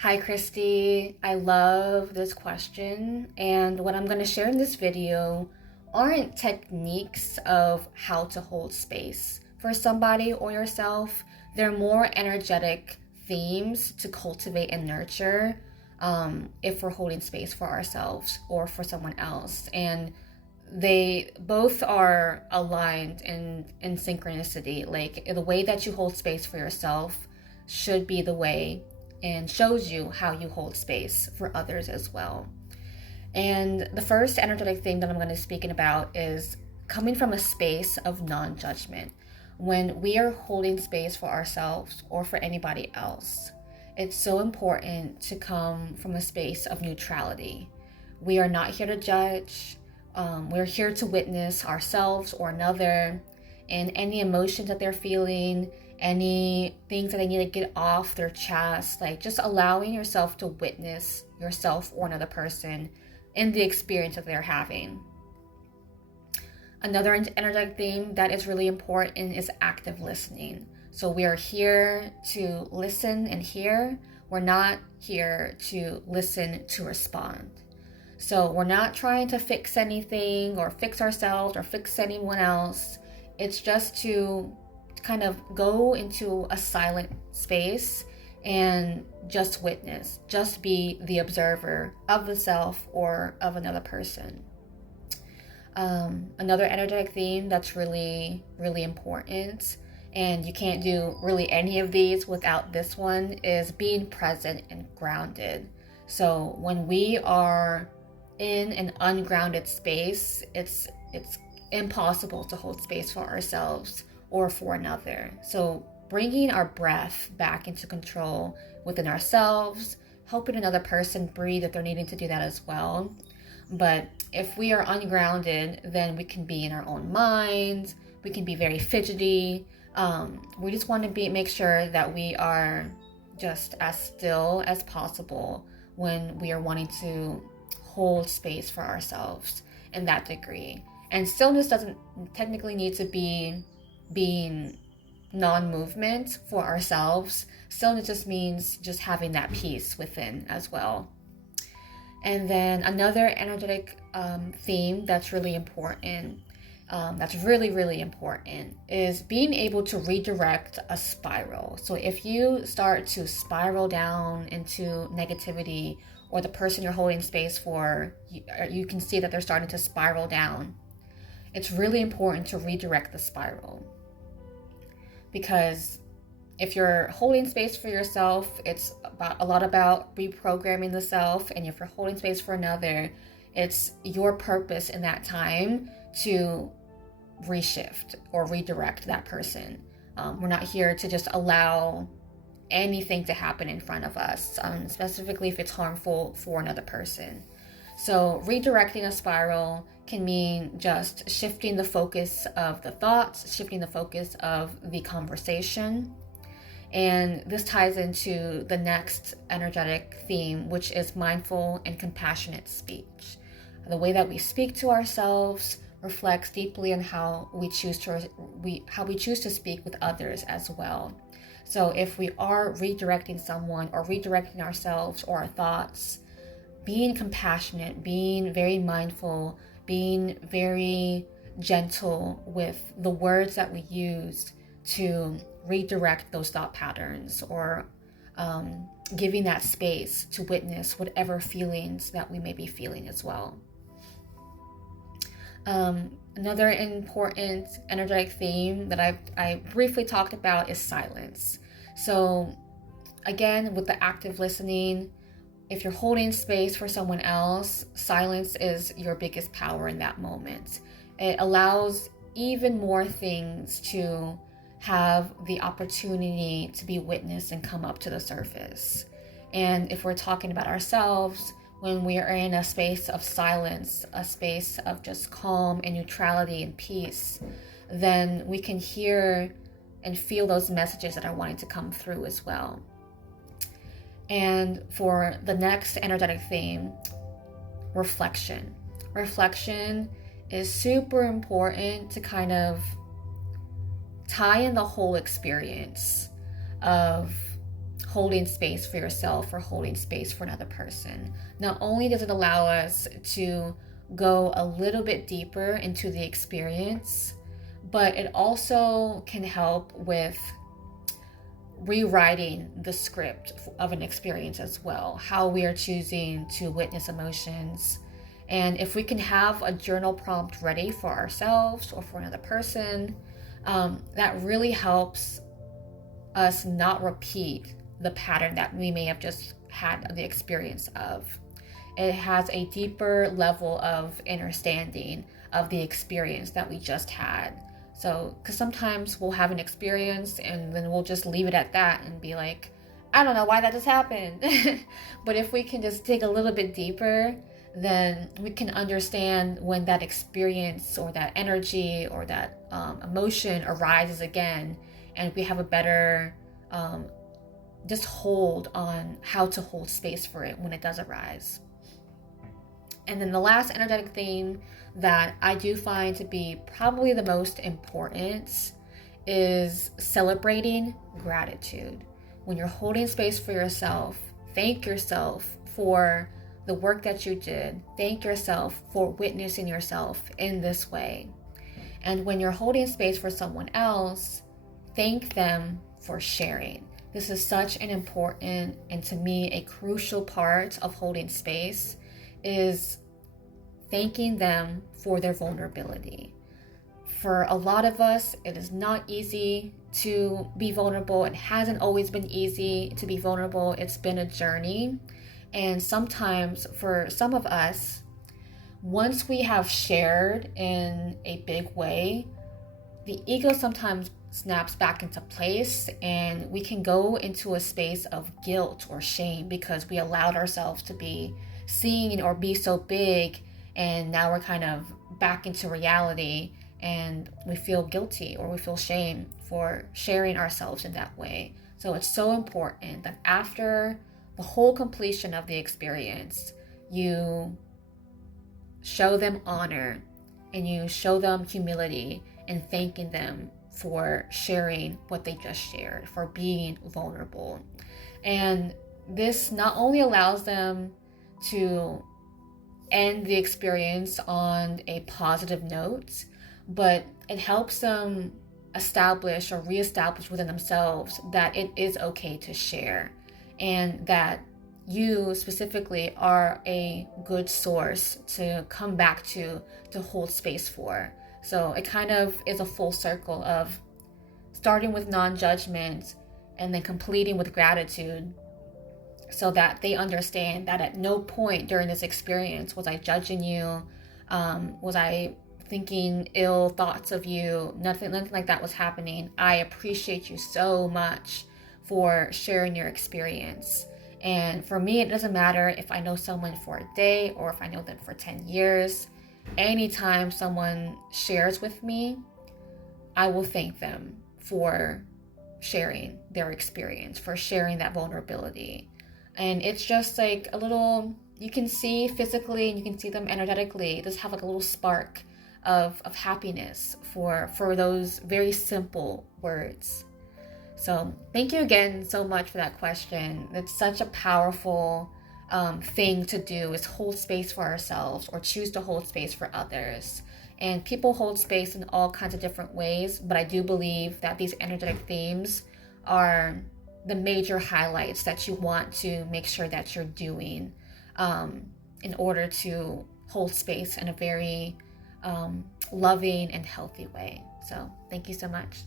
Hi, Christy. I love this question. And what I'm going to share in this video aren't techniques of how to hold space for somebody or yourself. They're more energetic themes to cultivate and nurture if we're holding space for ourselves or for someone else. And they both are aligned in synchronicity. Like the way that you hold space for yourself should be the way and shows you how you hold space for others as well. And the first energetic thing that I'm going to speak about is coming from a space of non-judgment. When we are holding space for ourselves or for anybody else, it's so important to come from a space of neutrality. We are not here to judge. We're here to witness ourselves or another and any emotions that they're feeling, any things that they need to get off their chest, like just allowing yourself to witness yourself or another person in the experience that they're having. Another energetic theme that is really important is active listening. So we are here to listen and hear. We're not here to listen to respond. So we're not trying to fix anything or fix ourselves or fix anyone else. It's just to kind of go into a silent space and just witness, just be the observer of the self or of another person. Another energetic theme that's really, really important, and you can't do really any of these without this one, is being present and grounded. So when we are in an ungrounded space, it's impossible to hold space for ourselves or for another. So bringing our breath back into control within ourselves, helping another person breathe if they're needing to do that as well. But if we are ungrounded, then we can be in our own minds, we can be very fidgety. We just want to make sure that we are just as still as possible when we are wanting to hold space for ourselves in that degree. And stillness doesn't technically need to be being non-movement for ourselves. Stillness just means just having that peace within as well. And then another energetic theme that's really important, that's really, really important, is being able to redirect a spiral. So if you start to spiral down into negativity, or the person you're holding space for, you can see that they're starting to spiral down, it's really important to redirect the spiral. Because if you're holding space for yourself, it's a lot about reprogramming the self. And if you're holding space for another, it's your purpose in that time to reshift or redirect that person. We're not here to just allow anything to happen in front of us, specifically if it's harmful for another person. So redirecting a spiral can mean just shifting the focus of the thoughts, shifting the focus of the conversation. And this ties into the next energetic theme, which is mindful and compassionate speech. The way that we speak to ourselves reflects deeply on how we choose to speak with others as well. So if we are redirecting someone or redirecting ourselves or our thoughts, being compassionate, being very mindful, being very gentle with the words that we use to redirect those thought patterns, or giving that space to witness whatever feelings that we may be feeling as well. Another important energetic theme that I briefly talked about is silence. So again, with the active listening, if you're holding space for someone else, silence is your biggest power in that moment. It allows even more things to have the opportunity to be witnessed and come up to the surface. And if we're talking about ourselves, when we are in a space of silence, a space of just calm and neutrality and peace, then we can hear and feel those messages that are wanting to come through as well. And for the next energetic theme, reflection. Reflection is super important to kind of tie in the whole experience of holding space for yourself or holding space for another person. Not only does it allow us to go a little bit deeper into the experience, but it also can help with rewriting the script of an experience as well, how we are choosing to witness emotions. And if we can have a journal prompt ready for ourselves or for another person, that really helps us not repeat the pattern that we may have just had the experience of. It has a deeper level of understanding of the experience that we just had. So, because sometimes we'll have an experience and then we'll just leave it at that and be like, I don't know why that just happened. But if we can just dig a little bit deeper, then we can understand when that experience or that energy or that emotion arises again, and we have a better just hold on how to hold space for it when it does arise. And then the last energetic theme that I do find to be probably the most important is celebrating gratitude. When you're holding space for yourself, thank yourself for the work that you did. Thank yourself for witnessing yourself in this way. And when you're holding space for someone else, thank them for sharing. This is such an important and, to me, a crucial part of holding space, is thanking them for their vulnerability. For a lot of us, it is not easy to be vulnerable. It hasn't always been easy to be vulnerable. It's been a journey. And sometimes for some of us, once we have shared in a big way, the ego sometimes snaps back into place, and we can go into a space of guilt or shame because we allowed ourselves to be seen or be so big, and now we're kind of back into reality and we feel guilty or we feel shame for sharing ourselves in that way. So it's so important that after the whole completion of the experience, you show them honor and you show them humility and thanking them for sharing what they just shared, for being vulnerable. And this not only allows them to end the experience on a positive note, but it helps them establish or reestablish within themselves that it is okay to share, and that you specifically are a good source to come back to hold space for. So it kind of is a full circle of starting with non-judgment and then completing with gratitude, so that they understand that at no point during this experience was I judging you, was I thinking ill thoughts of you. Nothing like that was happening. I appreciate you so much for sharing your experience. And for me, it doesn't matter if I know someone for a day or if I know them for 10 years. Anytime someone shares with me, I will thank them for sharing their experience, for sharing that vulnerability. And it's just like a little, you can see physically and you can see them energetically, just have like a little spark of happiness for those very simple words. So thank you again so much for that question. It's such a powerful thing to do, is hold space for ourselves or choose to hold space for others. And people hold space in all kinds of different ways, but I do believe that these energetic themes are the major highlights that you want to make sure that you're doing in order to hold space in a very loving and healthy way. So thank you so much.